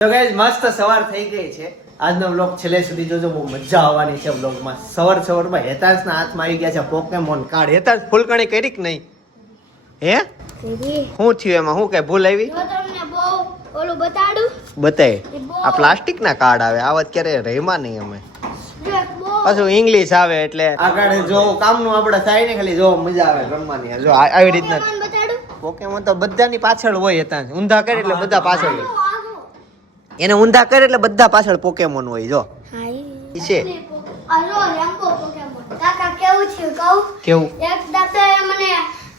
તો ગાઈસ મસ્ત સવાર થઈ ગઈ છે. આજનો વ્લોગ છેલ્લે સુધી જોજો, બહુ મજા આવવાની છે વ્લોગમાં. સવારમાં હેતાંશના હાથમાં આવી ગયા છે પોકેમોન કાર્ડ. હેતાંશ ફૂલકણી કરી કે નહીં? હે શું થયું એમાં? શું કઈ ભૂલ આવી? બતાય આ પ્લાસ્ટિક ના કાર્ડ આવે, આવા ક્યારે રહેમાં નહીં અમે. પાછું ઇંગ્લિશ આવે એટલે આગળ જો કામનું આપણે થાય ને, ખાલી જો મજા આવે રમવાની. જો આવી રીતના પોકેમોન તો બધાની પાછળ હોય. હેતાંશ ઊંધા કરે એટલે બધા પાછળ હોય, એને ઊંધા કરે એટલે બધા પાછળ પોકેમોન હોય. જો છે કેવું એક દાદાએ મને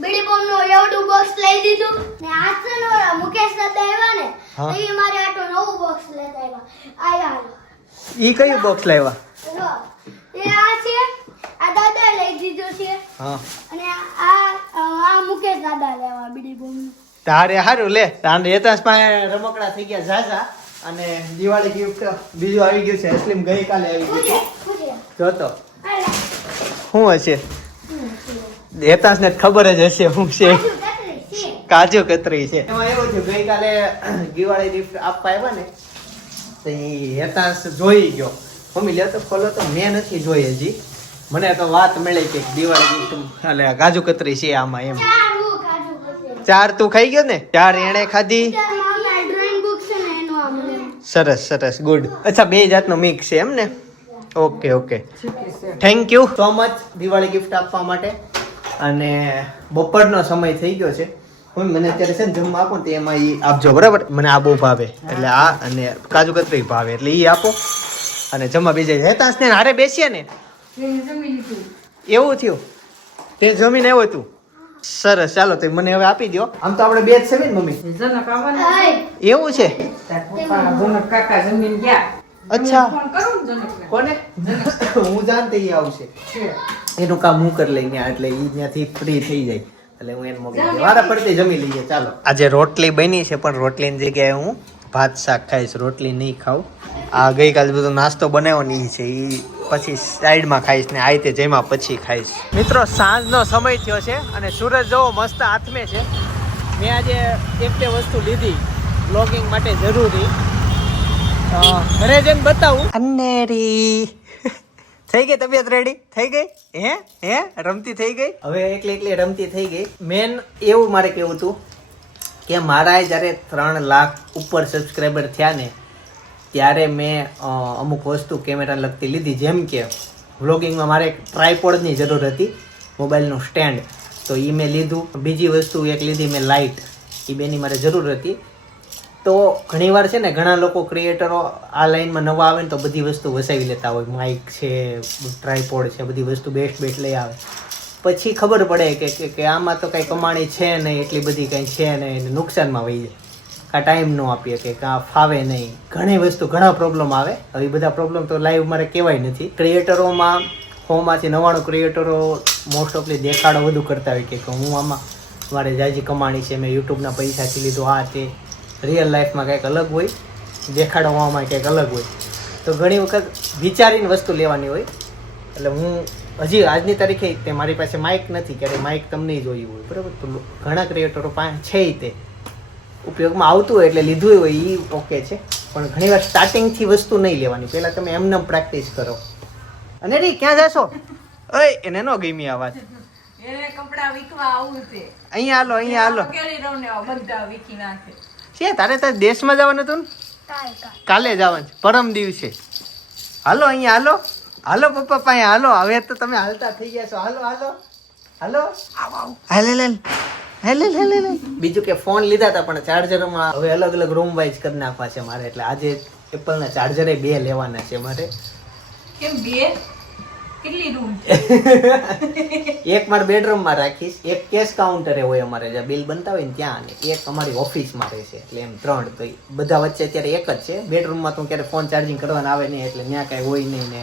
બીડી બોમ્બ નો એવડું બોક્સ લઈ દીધું ને આસન વાળા મુકેશ દાદા આવ્યા ને તો ઈ મારે આટો નવું બોક્સ લેતા આવ્યા. ઈ કયું બોક્સ લાવ્યા? જો એ આ છે, આ દાદાએ લઈ દીધું છે. હા, અને આ મુકેશ દાદા લેવા બીડી બોમ્બ. તારે હારું લે. તારે હેતાંશ પાસે રમકડા થઈ ગયા ઝાઝા, અને દિવાળી ગિફ્ટ બીજું આવી ગયું છે. અસલીમ ગઈકાલે આવી ગયું છે. જો તો શું હશે? હેતાંશને ખબર જ હશે શું છે. કાજુ કતરી છે. એમાં એવું થયું, ગઈકાલે દિવાળી ગિફ્ટ આપવા આવ્યા ને તો હેતાંશ જોઈ ગયો. મમ્મી લે તો ખોલો તો મેં નથી જોઈ હજી. મને તો વાત મળી કે દિવાળી ગિફ્ટ એટલે કાજુ કતરી છે આમાં એમ. 4 તું ખાઈ ગયો ને? 4 એણે ખાધી. સરસ સરસ, ગુડ. અચ્છા, 2 જાતનો મિક્સ છે એમ ને? Okay okay, thank you so much Diwali gift આપવા માટે. અને બપોરનો સમય થઈ ગયો છે. મને અત્યારે છે ને જમવા આપો ને તો એમાં ઈ આપજો, બરાબર? મને આ બહુ ભાવે એટલે આ, અને કાજુ કતરી ભાવે એટલે ઈ આપો. અને જમવા બીજે હેતાંશને હારે બેસીએ ને એવું થયું, તે જમીને આવ્યો તું. સરસ, ચાલો તો મને હવે આપી દો. આમ તો આપણે 2 જ છે ને મમ્મી? એવું છે? અચ્છા, કોને? હું જાણતી ઈ આવશે, એનું કામ હું કરી લઈને એટલે ઈ ત્યાંથી ફ્રી થઈ જાય એટલે હું એને મોકલી દઉં. વારા ફરતી જમી લઈએ. ચાલો, આજે રોટલી બની છે પણ રોટલીની જગ્યાએ હું ભાત શાક ખાઈશ. રોટલી નહીં ખાઉં. આ ગઈકાલે બધો નાસ્તો બનાવ્યો ને ઈ છે, ઈ પછી સાઈડમાં ખાઈશ ને આ રીતે જેમાં પછી ખાઈશ. મિત્રો, સાંજનો સમય થયો છે અને સૂરજ જોવો મસ્ત આથમે છે. મેં આજે 1-2 વસ્તુ લીધી બ્લોગિંગ માટે જરૂરી. ઘરે જઈને બતાવું. અનેરી થઈ ગઈ તબિયત રેડી થઈ ગઈ? હે રમતી થઈ ગઈ? હવે એકલી રમતી થઈ ગઈ. મેન એવું મારે કેવું હતું કે મારા જ્યારે 3 લાખ ઉપર સબસ્ક્રાઈબર થયા ને ત્યારે મેં અમુક વસ્તુ કેમેરા લગતી લીધી. જેમ કે વ્લોગિંગમાં મારે એક ટ્રાયપોડની જરૂર હતી, મોબાઈલનું સ્ટેન્ડ, તો એ મેં લીધું. બીજી વસ્તુ એક લીધી મેં લાઇટ, એ બેની મારે જરૂર હતી. તો ઘણીવાર છે ને ઘણા લોકો ક્રિએટરો આ લાઈનમાં નવા આવે ને તો બધી વસ્તુ વસાવી લેતા હોય. માઇક છે, ટ્રાયપોડ છે, બધી વસ્તુ બેસ્ટ લઈ આવે. પછી ખબર પડે કે આમાં તો કંઈ કમાણી છે નહીં, એટલી બધી કંઈ છે નહીં, નુકસાનમાં વહી જાય. કાં ટાઈમ ન આપીએ કે કાં ફાવે નહીં, ઘણી વસ્તુ ઘણા પ્રોબ્લેમ આવે. હવે બધા પ્રોબ્લેમ તો લાઈવ મારે કહેવાય નથી. ક્રિએટરોમાં 100માંથી 99 ક્રિએટરો મોસ્ટ ઓફલી દેખાડો વધુ કરતા હોય કે હું આમાં મારે જાજી કમાણી છે, મેં યુટ્યુબના પૈસાથી લીધું, આ તે. રિયલ લાઈફમાં કંઈક અલગ હોય, દેખાડવામાં કંઈક અલગ હોય. તો ઘણી વખત વિચારીને વસ્તુ લેવાની હોય. એટલે હું હજી આજની તારીખે તે મારી પાસે માઇક નથી, ક્યારે માઇક તમને જોયું હોય, બરાબર? તો ઘણા ક્રિએટરો પાસે છે તે ઉપયોગમાં આવતું હોય એટલે લીધું હોય એ ઓકે છે. પણ ઘણીવાર સ્ટાર્ટિંગથી વસ્તુ નહીં લેવાની, પહેલાં તમે એમને પ્રેક્ટિસ કરો. અને રી ક્યાં જશો? ઓય, એને નો ગમી આ વાત. અહીંયા હાલો છે. તારે દેશમાં જવાનું હતું ને? કાલે જવાનું છે, પરમ દિવસે. હાલો અહીંયા હાલો પપ્પા પાસે હાલો. હવે તો તમે હાલતા થઈ ગયા છો. હાલો બીજું કે ફોન લીધા હતા પણ ચાર્જરમાં હવે અલગ રૂમ વાઇઝ કરી નાખવા છે મારે. એટલે આજે એપલના ચાર્જરે 2 લેવાના છે મારે. કેમ 2? કેટલી રૂમ? એક મારા બેડરૂમમાં રાખીશ, એક કેશ કાઉન્ટરે હોય અમારે જ્યાં બિલ બનતા હોય ને ત્યાં, અને એક અમારી ઓફિસમાં રહેશે. એટલે એમ 3. તો બધા વચ્ચે અત્યારે એક જ છે. બેડરૂમમાં તો ક્યારે ફોન ચાર્જિંગ કરવાના આવે નહીં એટલે ત્યાં કાંઈ હોય નહીં ને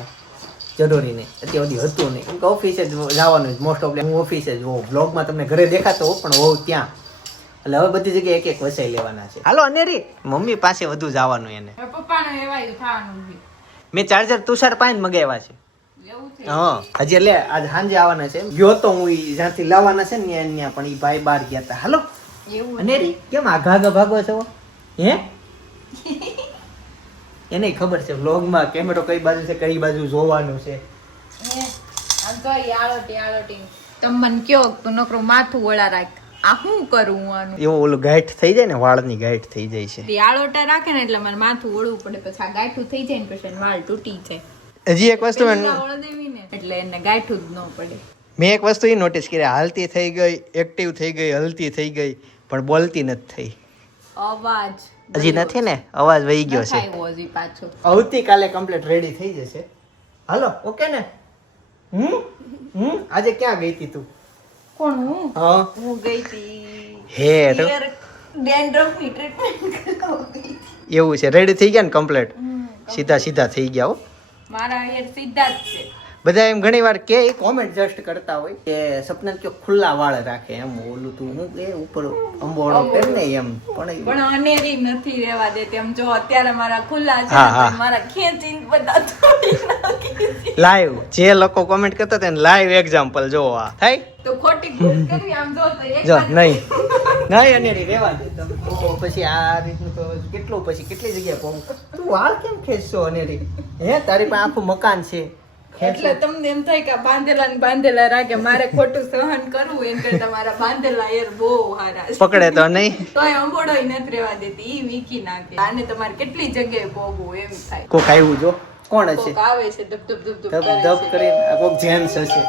જરૂરી નહીં. અત્યાર સુધી હતું નહીં, કેમ કે ઓફિસે જ જવાનું. મોસ્ટ ઓફ હું ઓફિસે જ હોઉં. બ્લોગમાં તમને ઘરે દેખાતો હોઉં પણ હોઉં ત્યાં. એટલે હવે બધી જગ્યાએ એક વસાઈ લેવાના છે. હાલો અનેરી, મમ્મી પાસે વધુ જવાનું એને. પપ્પાને એવાય થવાનું. મેં ચાર્જર તુષાર પાસે મગાવ્યા છે. હા, હજી એટલે આજ સાંજે આવવાના છે. ગયો તો હું જ્યાંથી લાવવાના છે ને ત્યાં, પણ એ ભાઈ બહાર ગયા હતા. હાલો અનેરી, કેમ આઘા ભાગો છો? હે એને ખબર છે વ્લોગમાં કેમેરો કઈ બાજુ છે કઈ બાજુ જોવાનું છે. આમ તો આળોટી તમે મને કયો તો નકરું માથું વળા રાખ. આ શું કરું હું આનું? એવો ઓલું ગાંઠ થઈ જાય ને, વાળની ગાંઠ થઈ જાય છે. તે આળોટા રાખે ને એટલે મારે માથું વળવું પડે, પછી આ ગાંઠું થઈ જાય ને પછી વાળ તૂટી જાય. હજી એક વસ્તુ પેલા વળ દેવી ને એટલે એને ગાંઠું જ ન પડે. મેં એક વસ્તુ એ નોટિસ કરી, હાલતી થઈ ગઈ, એક્ટિવ થઈ ગઈ, હલતી થઈ ગઈ, પણ બોલતી નથી થઈ. અવાજ હજી નથી ને, અવાજ વહી ગયો છે. આવ્યો હજી પાછો. આવતીકાલે કમ્પ્લીટ રેડી થઈ જશે. હાલો, ઓકે ને? આજે ક્યાં ગઈ હતી તું? કોણ હું? હા, હું ગઈ હતી હે તો ડેન્ડ્રફ ની ટ્રીટમેન્ટ કરાવવા ગઈ હતી. એવું છે. રેડી થઈ ગયા ને કમ્પ્લીટ? સીધા થઈ ગયા હો. મારા હેર સીધા જ છે. બધા એમ ઘણી વાર કે કોમેન્ટ જસ્ટ કરતા હોય કે સપના કે ખુલ્લા વાળ રાખે, એમ ઓલું તું હું કે ઉપર અંબોળો કર ને એમ, પણ અનેરી નથી રહેવા દેતી. એમ જો અત્યારે મારા ખુલ્લા છે હા, ને, હા. પણ મારા ખેંચીને બધા તોડી નાખી છે. લાઈવ જે લોકો કોમેન્ટ કરતા હતા લાઈવ એક્ઝામ્પલ જો આ થાય તો ખોટી ભૂલ કરી આમ જો તો એક જો વાર નહીં અનેરી રહેવા દે તમે તો પછી આ રીતનું તો કેટલું પછી કેટલી જગ્યાએ પહોંચ. તું વાળ કેમ ખેંચશો અનેરી? હે તારી પાસે આખું મકાન છે. એટલે તમને એમ થાય કે આ બાંધેલા ને બાંધેલા રાખે, મારે ખોટું સહન કરવું એમ કરતા મારા બાંધેલા હેર બહુ હારા છે. પકડે તો નહીં. તોય અંબોડોય નથી રહેવા દેતી, ઈ વીખી નાખે. આને તમારે કેટલી જગ્યાએ પોગવું એમ થાય. કોક આવ્યું જો, કોણ હશે? કોક આવે છે ધબ ધબ ધબ ધબ ધબ ધબ કરીને આ કોક જેન્ટ્સ હશે.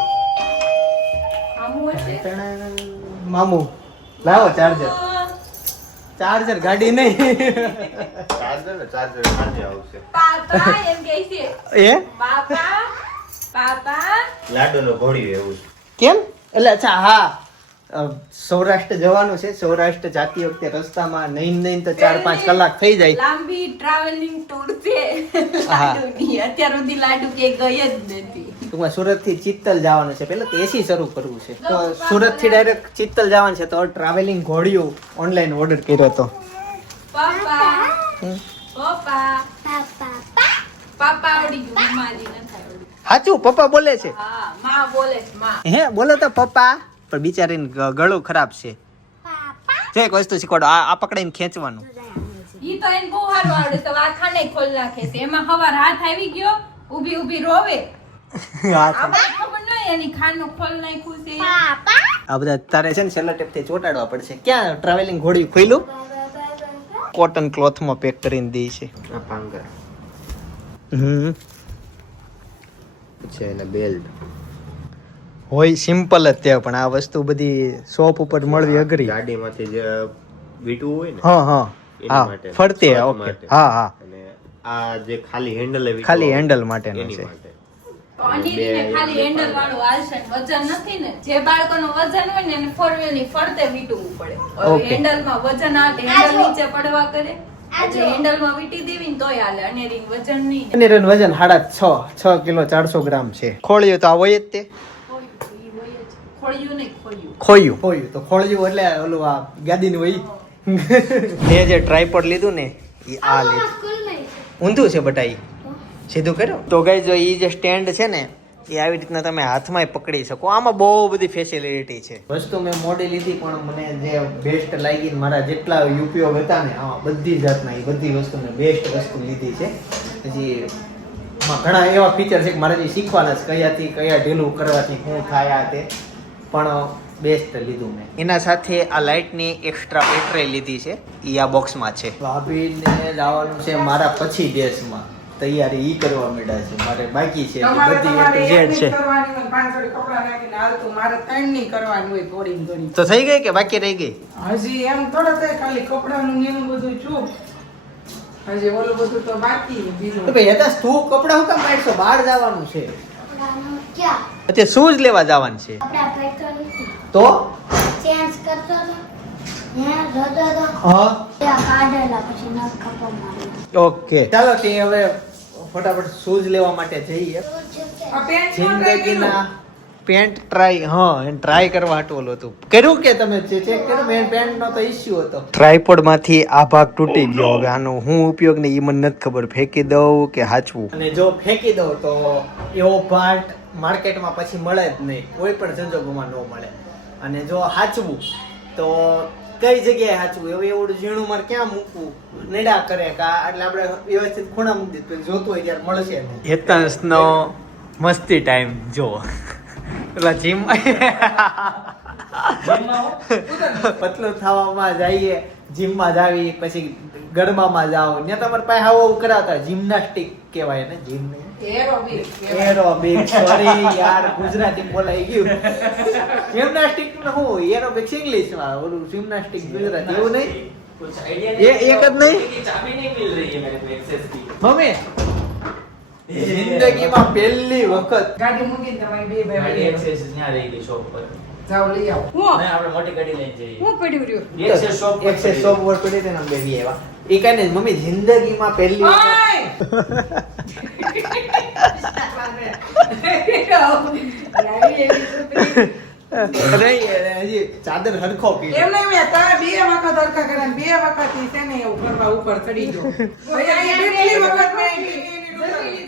આમું હશે. મામુ લાવો ચાર્જર ગાડી નહીં. ચાર્જર સાંજે આવશે. પાપા એમ કહે છે. એ પાપા લાડુનો ઘોડિયો એવું છે. કેમ? એટલે અચ્છા હા, સૌરાષ્ટ્ર જવાનું છે. સૌરાષ્ટ્ર જાતી વખતે રસ્તામાં નહીં તો 4-5 કલાક થઈ જાય. લાંબી ટ્રાવેલિંગ ટૂર છે હા. લાડુની. અત્યાર સુધી લાડુ કે ગઈ જ નથી. ટૂંકમાં સુરત થી ચિત્તલ જવાનું છે. પેલા તો એસી શરૂ કરવું છે, તો સુરત થી ડાયરેક્ટ ચિત્તલ જવાનું છે, તો ટ્રાવેલિંગ ઘોડિયું ઓનલાઈન ઓર્ડર કર્યો હતો. પાપા હમ. પાપા પાપા આવડી ગયું, મમ્માજી નથી આવડી. સાચું પપ્પા બોલે છે. હા માં બોલે છે માં. હે બોલો તો પપ્પા, પણ બિચારીને ગળું ખરાબ છે. જો એક વસ્તુ શીખવાડો, આ પકડીને ખેંચવાનું. ઈ તો એને બહુ સારું આવડે, તો આ ખાને ખોલ નાખે છે. એમાં હવાર હાથ આવી ગયો, ઊભી ઊભી રોવે. આપણે ખબર નહીં એની ખાનું ખોલ નાખ્યું છે. આ બધા તારે છે ને સેલો ટેપ થી ચોટાડવા પડશે. ક્યાં ટ્રાવેલિંગ ઘોડિયું ખોલ્યું? કોટન ક્લોથ માં પેક કરીને દે છે. આ પાંગર છે ને બેલ્ટ. હોય સિમ્પલ જ તે, પણ આ વસ્તુ બધી શોપ ઉપર મળવી અઘરી. ગાડીમાંથી જે વીટવું હોય ને હા એના માટે. ફરતે શોર્ટ ઓકે. માટે. હા અને આ જે ખાલી હેન્ડલ ખાલી હેન્ડલ માટેનું એની છે. માટે. તો અનિરીને ખાલી હેન્ડલ વાળું હાલશે ને, વજન નથી ને. જે બાળકોનું વજન હોય ને એને ફોર વ્હીલ ની ફરતે વીટવું પડે. હવે Okay. હેન્ડલમાં વજન આવે, હેન્ડલ નીચે પડવા કરે. આજે હેન્ડલમાં વીટી દેવી ને તોય હાલે. અનેરીને વજન નહીં ને. અને એનું વજન 6.5 કિલો 400 ગ્રામ છે. ખોળ્યું તો આ હોય જ તે. ખોળ્યું નહીં, ખોળ્યું. ખોયું તો ખોળ્યું એટલે ઓલું આ ગાદીનું હોય. મેં જે ટ્રાયપોડ લીધું ને એ આ લીધું. ઊંધું છે બટાઈ, સીધું કર્યો તો ગાઈસ જો એ જે સ્ટેન્ડ છે ને એ આવી રીતના તમે હાથમાં પકડી શકો. આમાં બહુ બધી ફેસિલિટી છે. વસ્તુ મેં મોડી લીધી, પણ મને જે બેસ્ટ લાગી, મારા જેટલા ઉપયોગ હતા ને આમાં બધી જાતના એ બધી વસ્તુ મેં બેસ્ટ વસ્તુ લીધી છે. હજી એમાં ઘણા એવા ફીચર છે કે મારે જે શીખવાના છે, કયાથી કયા ઢીલું કરવાથી શું થાય આ તે, પણ બેસ્ટ લીધું મેં. એના સાથે આ લાઇટની એક્સ્ટ્રા બેટરી લીધી છે, એ આ બોક્સમાં છે. ભાભીને જવાનું છે મારા પછી દેશમાં, તૈયારી ઈ કરવા માંડ્યા છે. મારે બાકી છે બધી જેડ છે. તો થઈ ગઈ કે બાકી રહી ગઈ? હજી એમ થોડા થાય, ખાલી કપડાનું ને એનું બધું છું. હજી ઓલું બધું તો બાકી છે. બીજું તો ભાઈ હતા તું કપડા હું કામ કાઢશો? બહાર જવાનું છે. ક્યાં? અત્યારે શૂઝ લેવા જવાનું છે. આપણા પેટ્રોલ નથી. તો ચેન્જ કરતો હતો. હે જોતો હતો. હા ત્યાં કાઢેલા પછી નખ કપો મારી. ઓકે ચાલો તે હવે ફટાફટ શૂઝ લેવા માટે જઈએ. આ પેન્ટ નો try કર્યું? જિંદગીના પેન્ટ ટ્રાય કરવા હાટોલ હતું. કર્યું કે તમે ચેક કર્યું? મેં પેન્ટ નો તો ઇશ્યુ હતો. ટ્રાયપોડ માંથી આ ભાગ તૂટી ગયો. હવે આનો હું ઉપયોગ ને ઈ મને નથી ખબર, ફેંકી દઉં કે હાચવું. અને જો ફેંકી દઉં તો એવો પાર્ટ માર્કેટમાં પછી મળે જ નહીં, કોઈ પણ સંજોગોમાં ન મળે. અને જો હાચવું તો કઈ જગ્યાએ સાચવું હવે એવડું ઝીણું મારે ક્યાં મૂકવું નડા કરે કા એટલે આપણે વ્યવસ્થિત ખૂણા મૂકી દીધું જોતું હોય ત્યારે મળશે હેતંસનો મસ્તી ટાઈમ જો પેલા જીમ પતલું થવામાં જઈએ જીમમાં જાવી પછી ગરબામાં જાઓ ત્યાં તમારે પાસે આવું કરાવતા જિમ્નાસ્ટિક કહેવાય ને જીમ એરોબિક સોરી યાર ગુજરાતી બોલાઈ ગયું જિમ્નાસ્ટિક નું શું એરોબિક્સ ઇંગ્લિશ માં ઓલું જિમ્નાસ્ટિક ગુજરાતી એવું નહીં ये एक नहीं मम्मी जिंदगी में पहली वक्त ગાડી મૂકીને તમારી બે ભાઈ ગાડી એક્સેસ ત્યાં રહી ગઈ શોપ પર જાઓ લઈ આવો નહીં આપણે મોટી ગાડી લઈને જઈએ હું પડ્યું રહ્યું એક્સેસ શોપ પર एक से 100 वर्ड पड़े थे ना बेबी एवा ये कहने मम्मी जिंदगी में पहली ઓય! नहीं ये चादर हरखो की એમ નહીં મેં તારે બે વખત હરખા કર્યા ને બે વખત ઈ છે ને એવું કરવા ઉપર ચડી ગયો ભાઈ આ કેટલી વખત મેં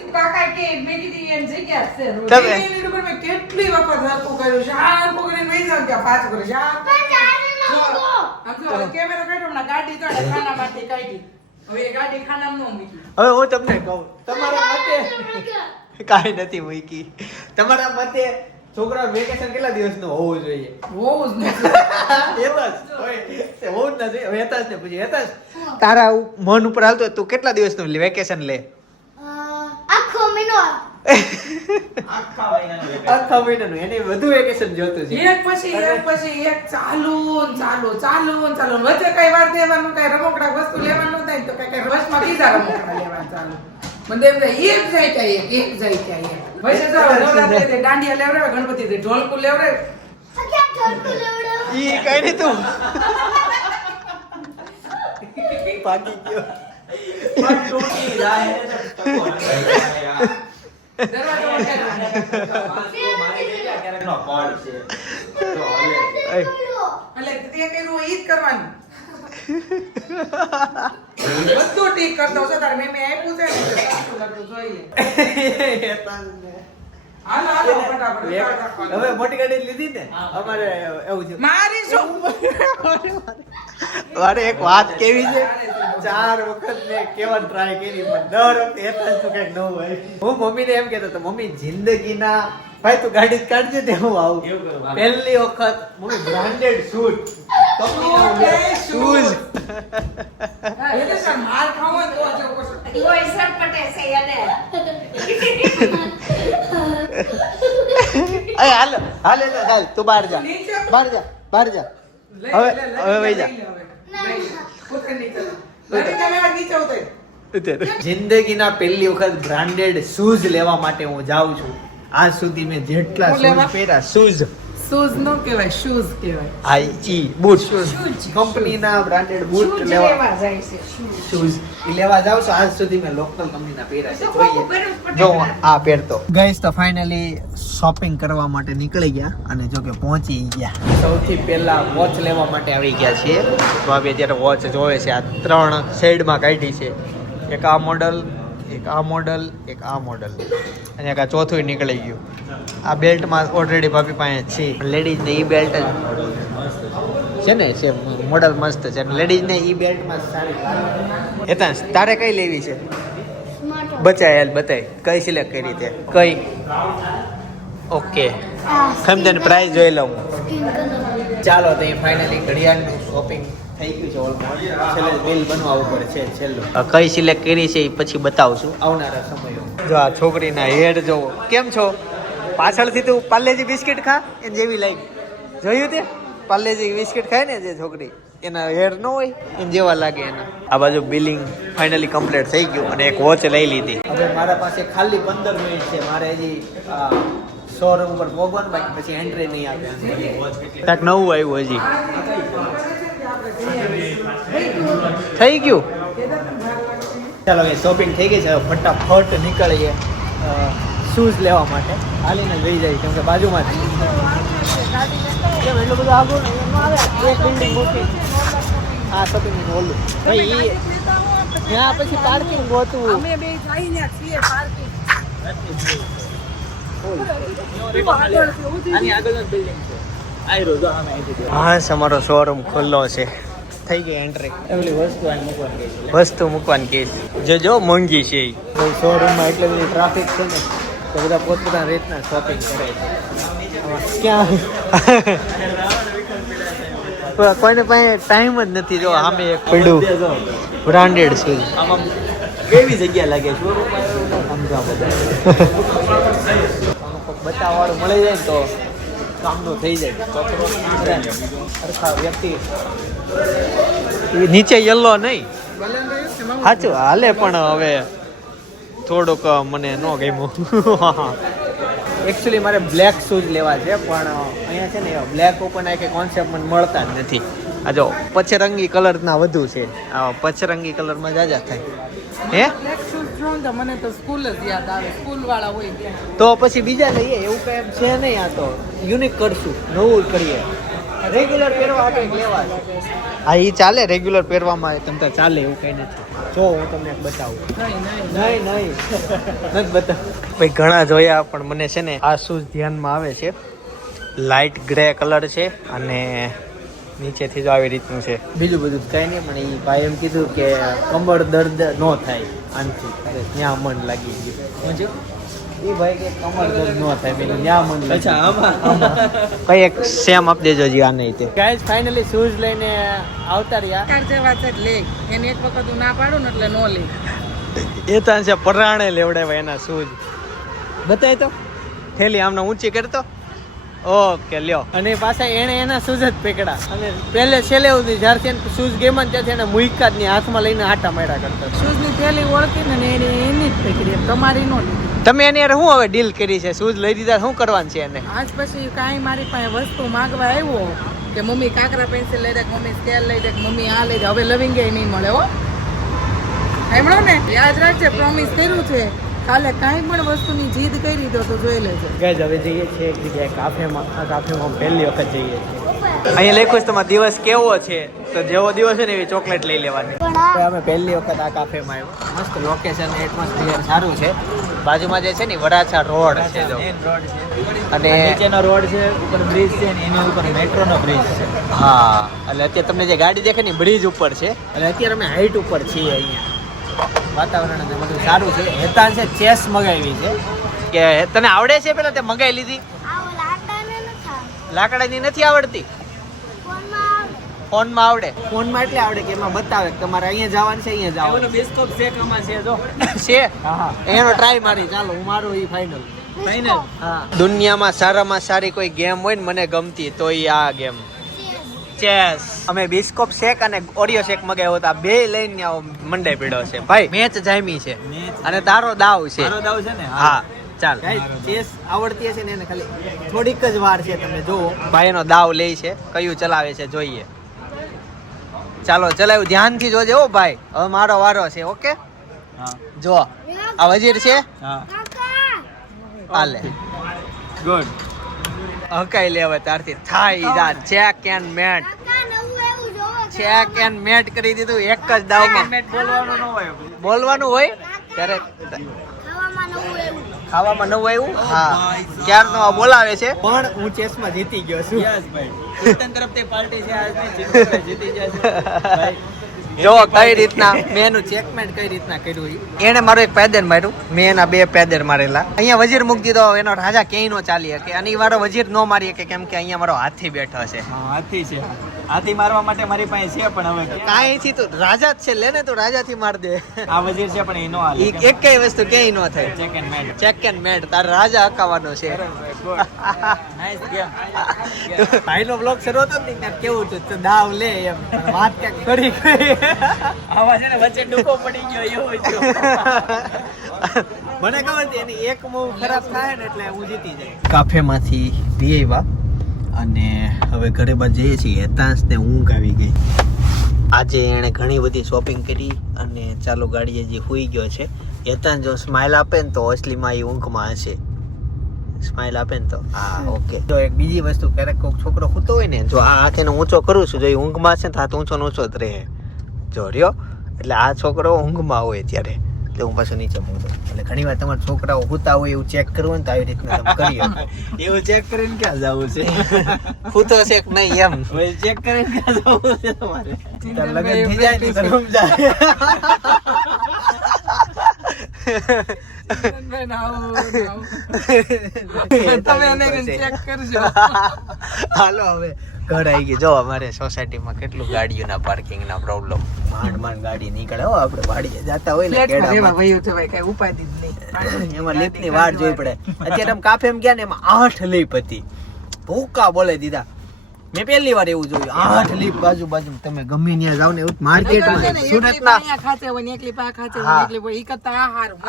તું કાકા કે મેં કીધી એમ જગ્યા છે રોજ. તમે એની ઉપર મેં કેટલી વખત હરખું કર્યું છે આ હરખું કરીને વહી જાઉં કે પાછું કરે છે આ પણ ચાલે ન જો, મૂકો. આમ જો, કેમેરો કાઢ્યો હમણાં ગાડી તો ખાનામાંથી કાઢી હવે એ ગાડી ખાનામાં ન મૂકી હવે હું તમને કહું તમારા મતે કાઈ નથી મૂકી તમારા મતે છોકરા વેકેશન કેટલા દિવસનું હોવું જોઈએ હોવું જ નથી હેતાશ હોય તે હોવું જ નથી હેતાશ ને પૂછી હેતાશ તારા મન ઉપર હાલતો તું કેટલા દિવસનું વેકેશન લે આખો મહિનો આખા મહિનાનું વેકેશન આખા મહિનાનું એને વધુ વેકેશન જોતું છે એક પછી એક ચાલુ ને ચાલુ ચાલુ ને ચાલુ વચ્ચે કઈ વાર દેવાનું કઈ રમકડા વસ્તુ લેવાનું થાય તો કઈ વર્ષમાં બીજા રમકડા લેવાનું ચાલુ મને એમ થાય એક જાય ત્યાં એક જાય ત્યાં એક વચ્ચે જાઓ નવરાત્રી તે દાંડિયા લેવડાવે ગણપતિ તે ઢોલકું લેવડાવે ક્યાં ઢોલકું લેવડાવું? ઈ કઈ નહીં તું પાકી ગયો પણ તૂટી જાય ને તો ટકો દરવાજો ક્યારેક નો કોડ છે તો હવે અય. એટલે તે કર્યું ઈ જ કરવાનું બધું ઠીક કરતો છો તારે મેં આપ્યું છે ને સાચું લખું જોઈએ હાલો હાલો ફટાફટ હવે મોટી ગાડી લીધી ને અમારે એવું છે મારી શું મારે એક વાત કેવી છે 4 વખત મેં કેવા ટ્રાય કરી પણ દર વખતે હેતાશ નું કઈક નવું હોય હું મમ્મીને એમ કહેતો હતો મમ્મી જિંદગીના ભાઈ તું ગાડી જ કાઢજે તે હું આવું એવું કરું, વાહ. પહેલી વખત મમ્મી બ્રાન્ડેડ શૂટ શૂઝ એટલે સર માર ખાવો ને તો જ એવું કરશો. ઓય સરપટે છે એને અય હાલ હાલ એટલે હાલ તું બહાર જા નીચે. બહાર જા બહાર જા લઈ હવે લે, લઈ હવે લે, વહી જા લઈ લે હવે. લઈ લે. ઉતર નીચે. લઈને લેવા નીચે ઉતર. જિંદગીના પહેલી વખત બ્રાન્ડેડ શૂઝ લેવા માટે હું જાઉં છું આજ સુધી મેં જેટલા શું લેવા? શૂઝ પહેર્યા શૂઝ શૂઝ નો કહેવાય શૂઝ કહેવાય આઈ બૂટ કંપનીના બ્રાન્ડેડ બૂટ લેવા જાય છે શૂઝ ઈ લેવા જાવ છો આજ સુધી મેં લોકલ કંપનીના પહેર્યા છે જોઈએ પહેરવું જ પડે જો હું આ પહેરતો ગાઈસ તો ફાઇનલી શોપિંગ કરવા માટે નીકળી ગયા અને જો કે પહોંચી ગયા સૌથી પહેલા વોચ લેવા માટે આવી ગયા છીએ તો આપણે અત્યારે વોચ જોવે છે આ 3 શેડમાં કાઢી છે એક આ મોડલ એક આ મોડલ એક આ મોડલ અને એક આ ચોથું નીકળી ગયું આ બેલ્ટમાં ઓલરેડી ભાભી પાસે છે લેડીઝને ઈ બેલ્ટ છે ને છે મોડલ મસ્ત છે લેડીઝને ઈ બેલ્ટમાં સારી લાગે હેતાંશ તારે કઈ લેવી છે સ્માર્ટ બચાય હેલ બતાય કઈ સિલેક્ટ કરી તે કઈ ઓકે ખમદન પ્રાઇસ જોઈ લઉં સ્કિન કલર ચાલો તો ફાઇનલી ઘડિયાળનું શોપિંગ થઈ ગયું છે ઓલમોસ્ટ છેલ્લે બિલ બનવા ઉપર છે છેલ્લું કઈ સિલેક્ટ કરી છે એ પછી બતાવશું આવનારા સમયો જો આ છોકરીના હેડ જોવો કેમ છો પાછળથી તું પાર્લેજી બિસ્કિટ ખા એને જેવી લાગી જોયું તે પાર્લેજી બિસ્કિટ ખાય ને જે છોકરી એના હેર ન હોય એને જેવા લાગે એના આ બાજુ બિલિંગ ફાઇનલી કમ્પ્લીટ થઈ ગયું અને એક વોચ લઈ લીધી હવે મારા પાસે ખાલી 15 મિનિટ છે મારે હજી શોરૂમ ઉપર પહોંચવાનું બાકી પછી એન્ટ્રી નહીં આવે કાંઈક નવું આવ્યું હજી થઈ ગયું ચાલો હવે શોપિંગ થઈ ગઈ છે હવે ફટાફટ નીકળીએ શૂઝ લેવા માટે હાલીને લઈ જાય કેમ કે બાજુમાં જ કેમ એટલું બધું આગળ ન આવે એક બિલ્ડિંગ મોટી હા શોપિંગ ઓલું ભાઈ ઈ ત્યાં પછી પાર્કિંગ હોતું અમે બે જઈને છીએ પાર્કિંગ આની આગળ જ બિલ્ડિંગ છે આયરો જો આમે આવી ગયો. હા અમારો શોરૂમ ખુલ્લો છે. થઈ ગઈ એન્ટ્રી. એવલી વસ્તુ આને મૂકવાની ગઈ છે. વસ્તુ મૂકવાની કેસ જો મોંઘી છે એ શોરૂમમાં એટલે બધી ટ્રાફિક છે ને તો બધા પોતપોતાની રીતના શોપિંગ કરે છે. ક્યાં કોઈને પાસે ટાઈમ જ નથી. જો સામે એક પડ્યું બ્રાન્ડેડ છે. આમાં કેવી જગ્યા લાગે શોરૂમમાં સમજા બધા. બતાવવાળું મળી જાય ને તો કામનું થઈ જાય. સરખા વ્યક્તિ નીચે યલો નહીં સાચું હાલે પણ હવે થોડુંક મને ન ગમ્યું. એકચ્યુઅલી મારે બ્લેક શૂઝ લેવા છે પણ અહીંયા છે ને બ્લેક ઉપર કે કોન્સેપ્ટ મને મળતા જ નથી. આ જો પચરંગી કલરના વધુ છે. આ પચરંગી કલરમાં જાજા થાય હે મને તો સ્કૂલ જ યાદ આવે. સ્કૂલ વાળા હોય તો પછી બીજા લઈએ એવું કઈ એમ છે નહીં. આ તો યુનિક કરશું, નવું કરીએ. રેગ્યુલર પહેરવા આપણે લેવા હા એ ચાલે. રેગ્યુલર પહેરવામાં તમને ચાલે એવું કઈ નથી. જો હું તમને એક બતાવું. નહીં નથી બતાવું. ભાઈ ઘણા જોયા પણ મને છે ને આ શૂઝ ધ્યાનમાં આવે છે. લાઇટ ગ્રે કલર છે અને નીચેથી જ આવી રીતનું છે. બીજું બધું કઈ નહીં પણ એ ભાઈ એમ કીધું કે કમર દર્દ ન થાય આનથી. ત્યાં મન લાગી ગયું. સમજો એ ભાઈ કે કમર દર્દ ન થાય. મેં ત્યાં મન લાગી. અચ્છા આમાં કઈ એક સેમ આપી દેજો જી આ નહીં તે. ગાઈસ ફાઇનલી શૂઝ લઈને આવતા રહ્યા. કાર જેવા છે લે એને એક વખત હું ના પાડું ને એટલે નો લે. એ તો છે પરાણે લેવડાવ્યા એના શૂઝ. બતાય તો થેલી આમને ઊંચી કરતો. ઓકે લ્યો. અને પાછા એને એના શૂઝ જ પકડા. અને પહેલે છેલ્લે સુધી જ્યારથી શૂઝ ગેમ જ ત્યાંથી એને મુઈકા જ નહીં હાથમાં લઈને આટા માર્યા કરતા. શૂઝની થેલી ઓળખી ને એની જ પકડી તમારી નો લીધી. તમે એની યાર શું હવે ડીલ કરી છે? શૂઝ લઈ દીધા શું કરવાનું છે એને? આજ પછી કાંઈ મારી પાસે વસ્તુ માંગવા આવ્યો કે મમ્મી કાકરા પેન્સિલ લઈ દે, મમ્મી સ્કેલ લઈ દે, મમ્મી આ લઈ દે. હવે લવિંગ એ નહીં મળે હો. સાંભળો ને, યાદ રાખજે, પ્રોમિસ કર્યું છે. કાલે કાંઈ પણ વસ્તુની જીદ કરી દો તો જોઈ લેજો. ગાઈસ હવે જઈએ છીએ એક જગ્યાએ કાફેમાં. આ કાફેમાં પહેલી વખત જઈએ છીએ. અહીંયા લખ્યું છે તમારો દિવસ કેવો છે તો જેવો દિવસ છે ને એવી ચોકલેટ લઈ લેવાની. અમે પહેલી વખત આ કાફેમાં આવ્યો. મસ્ત લોકેશન, એટમોસ્ફિયર સારું છે. બાજુમાં જે છે ને વરાછા રોડ છે જો. અને નીચેનો રોડ છે, ઉપર બ્રિજ છે ને એની ઉપર મેટ્રોનો બ્રિજ છે. હા એટલે અત્યારે તમને જે ગાડી દેખે ને બ્રિજ ઉપર છે. એટલે અત્યારે અમે હાઈટ ઉપર છીએ. અહીંયા વાતાવરણ બધું સારું છે. હેતાન છે ચેસ મગાવી છે કે તને આવડે છે? પેલા તે મગાવી લીધી. લાકડાની નથી આવડતી. ફોનમાં આવડે. ફોનમાં એટલે આવડે કે એમાં બતાવે કે તમારે અહીંયા જવાનું છે, અહીંયા જવાનું બિસ્કોપ શેક આમાં છે જો. છે. હા એનો ટ્રાય મારી. ચાલો હું મારું ઈ ફાઇનલ. ફાઇનલ. હા દુનિયામાં સારામાં સારી કોઈ ગેમ હોય ને મને ગમતી તો ઈ આ ગેમ ચેસ. અમે બિસ્કોપ શેક અને ઓરિયો શેક મગાવ્યો હતા. બે લઈને આવો મંડે પીડ્યો છે ભાઈ. મેચ જામી છે અને તારો દાવ છે. મારો દાવ છે ને. હા ચાલ. ચેસ આવડતી હશે ને એને ખાલી થોડીક જ વાર છે. તમે જુઓ ભાઈ એનો દાવ લે છે, કયું ચલાવે છે જોઈએ. ચાલો ચલાવ્યું. ધ્યાનથી જોજે હો ભાઈ. હવે મારો વારો છે. ઓકે હા જો આ વજીર છે. હા હાલે ગુડ. હકાઈ લે હવે તારથી થાય જા. Check and mate. Check and mate કરી દીધું એક જ દાવમાં. બોલવાનું ન હોય. બોલવાનું હોય ત્યારે ખાવામાં નવું આવ્યું. હા ક્યારનો આ બોલાવે છે પણ હું ચેસમાં જીતી ગયો છું. યસ ભાઈ. કીર્તન તરફથી પાર્ટી છે આજ નહીં. જીતભાઈ જીતી જશે ભાઈ. જો કઈ રીતના મેં એનું ચેકમેટ કઈ રીતના કર્યું ઈ. એને મારો એક પેદર માર્યું, મેં એના બે પેદર મારેલા. અહીંયા વજીર મૂકી દીધો. એનો રાજા ક્યાંય નો ચાલી શકે અને ઈ મારો વજીર નો મારી શકે કેમ કે અહીંયા મારો હાથી બેઠો છે. હા હાથી છે. હાથી મારવા માટે મારી પાસે છે પણ હવે કાંઈ થી તું રાજા જ છે. લે ને તું રાજા થી માર દે. આ વજીર છે પણ એનો હાલ ઈ એક કઈ વસ્તુ ક્યાંય નો થાય. Check and mate. Check and mate. તાર રાજા હકાવાનો છે. Nice game. ભાઈનો બ્લોગ શરૂ હતો ને ત્યારે કેવું હતું તો દાવ લે એમ વાત ક્યાંક કરી ગઈ. આવા છે ને વચ્ચે ડૂકો પડી ગયો એવું છે. મને ખબર હતી એની એક મૂવ ખરાબ થાય ને એટલે હું જીતી જાય. કાફેમાંથી પી આવ્યા અને હવે ઘરે બાદ જઈએ છીએ. હેતાંશ ને ઊંઘ આવી ગઈ. આજે એણે ઘણી બધી શોપિંગ કરી અને ચાલો ગાડીએ જે હુઈ ગયો છે. હેતાંશ જો સ્માઇલ આપે ને તો અસલીમાં એ ઊંઘમાં હશે. સ્માઇલ આપે ને તો હા ઓકે. જો એક બીજી વસ્તુ ક્યારેક કોઈક છોકરો સૂતો હોય ને જો આ આંખેને ઊંચો કરું છું જો એ ઊંઘમાં છે ને તો હાથ ઊંચો ને ઊંચો જ રહે. જો રહ્યો એટલે આ છોકરો ઊંઘમાં હોય ત્યારે એટલે હું પાછો નીચે પહોંચો. એટલે ઘણી વાર તમારા છોકરાઓ હોતા હોય એવું ચેક કરવું ને તો આવી રીતના તમે કરી શકો. એવું ચેક કરીને ક્યાં જવું છે હોતો છે કે નહીં એમ હવે ચેક કરીને ક્યાં જવું છે તમારે તાર લગન થઈ જાય ને તો સમજાય. હાલો હવે ઘર આવી ગઈ. જો અમારે સોસાયટીમાં કેટલું ગાડીઓના પાર્કિંગના પ્રોબ્લેમ. માંડ ગાડી નીકળે હો. આપણે વાડીએ જતા હોય ને કેડામાં એમાં લીપની વાટ જોઈ પડે. અત્યારે આમ કાફે એમ ગયા ને એમાં 8 લીપ હતી. ભૂકા બોલે દીધા. મેં પહેલી વાર એવું જોયું 8 લીપ બાજુ તમે ગમે ત્યાં જાવ ને એવું માર્કેટમાં સુરતના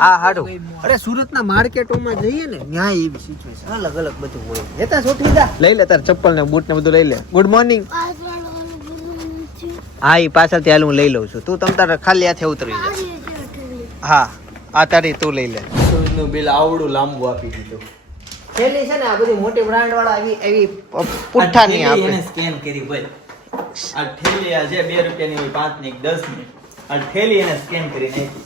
હા હારું. અરે સુરતના માર્કેટોમાં જઈએ ને ત્યાં એવી સિચ્યુએશન અલગ અલગ બધું હોય. લેતા છોટી જા લઈ લે તાર ચપ્પલ ને બૂટ ને બધું લઈ લે. Good morning. હા ઈ પાછળથી હાલ હું લઈ લઉં છું. તું તમ તારે ખાલી હાથે ઉતરી જા. હા આ તારી તું લઈ લે. શૂઝનું બિલ આવડું લાંબુ આપી દીધું. થેલી છે ને આ બધી મોટી બ્રાન્ડ વાળા એવી પુઠ્ઠા નહીં આપે. એને સ્કેન કરી ભાઈ આ થેલી આ જે 2 રૂપિયાની હોય 5 ની 10 ની આ થેલી એને સ્કેન કરી નાખી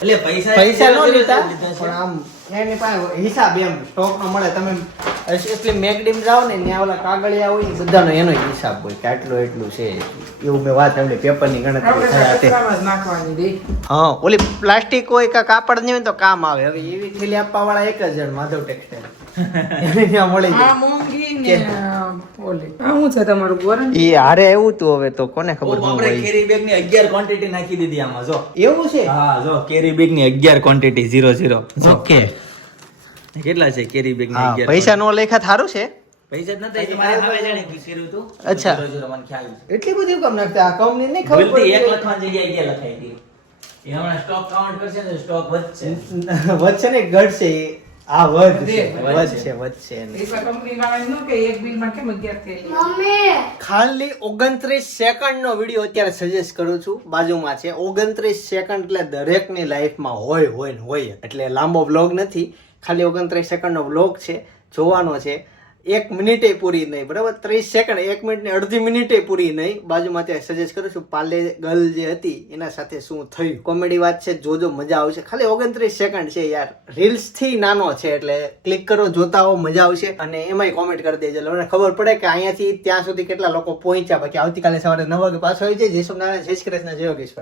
એટલે પૈસા નો લીધા પણ આમ એની પાસે હિસાબ એમ સ્ટોક નો મળે. તમે એટલે મેગડીમ જાઓ ને ત્યાં ઓલા કાગળિયા હોય ને બધાનો એનો હિસાબ હોય કે આટલું એટલું છે એવું મેં વાત સાંભળી. પેપરની ગણતરી થયા. હા ઓલી પ્લાસ્ટિક હોય કે કાપડ ની હોય તો કામ આવે. હવે એવી થેલી આપવા વાળા એક જ જણ માધવ ટેક્સટાઇલ ત્યાં મળી જાય. ઈ હારે એવું તું હવે તો કોને ખબર ન આપણે હોય. કેરી બેગ ની 11 ક્વોન્ટિટી નાખી દીધી આમાં જો એવું છે. હા જો કેરી બેગ ની 11 ક્વોન્ટિટી 00 ઓકે કેટલા છે કેરી બેગ ની હા 11 પૈસા નો લેખા થારું છે. પૈસા જ નતા તમારે હવે જાણે કર્યું તું અચ્છા. 00 મને ખ્યાલ છે એટલી બધી કેમ નાખતા આ કંપની નહીં ખબર ભૂલથી એક પડતી. લખવાની જગ્યાએ 11 લખાઈ હતી એ હમણાં સ્ટોક કાઉન્ટ કરશે ને સ્ટોક વધશે વધશે ને ઘટશે એ. આ વધશે વધશે મમ્મી ખાલી 29 સેકન્ડ નો વિડીયો અત્યારે સજેસ્ટ કરું છું. બાજુમાં છે 29 સેકન્ડ એટલે દરેકની લાઈફમાં હોય ને હોય. એટલે લાંબો વ્લોગ નથી, ખાલી 29 સેકન્ડ નો વ્લોગ છે, જોવાનો છે. 1 મિનિટે પૂરી નહીં, બરાબર? 30 સેકન્ડ 1 મિનિટ ને અડધી મિનિટે પૂરી નહીં. બાજુમાં ત્યાં સજેસ્ટ કરું છું પાલે ગર્લ જે હતી એના સાથે શું થયું. કોમેડી વાત છે, જોજો મજા આવશે. ખાલી 29 સેકન્ડ છે યાર. રીલ્સ થી નાનો છે એટલે ક્લિક કરો, જોતા હો, મજા આવશે. અને એમાંય કોમેન્ટ કરી દેજો એટલે મને ખબર પડે કે અહીંયાથી ત્યાં સુધી કેટલા લોકો પહોંચ્યા. બાકી આવતીકાલે સવારે 9 વાગે પાછો આવી જાય. જય સોમનારાયણ, જય શ્રી કૃષ્ણ, જય યોગેશ્વર.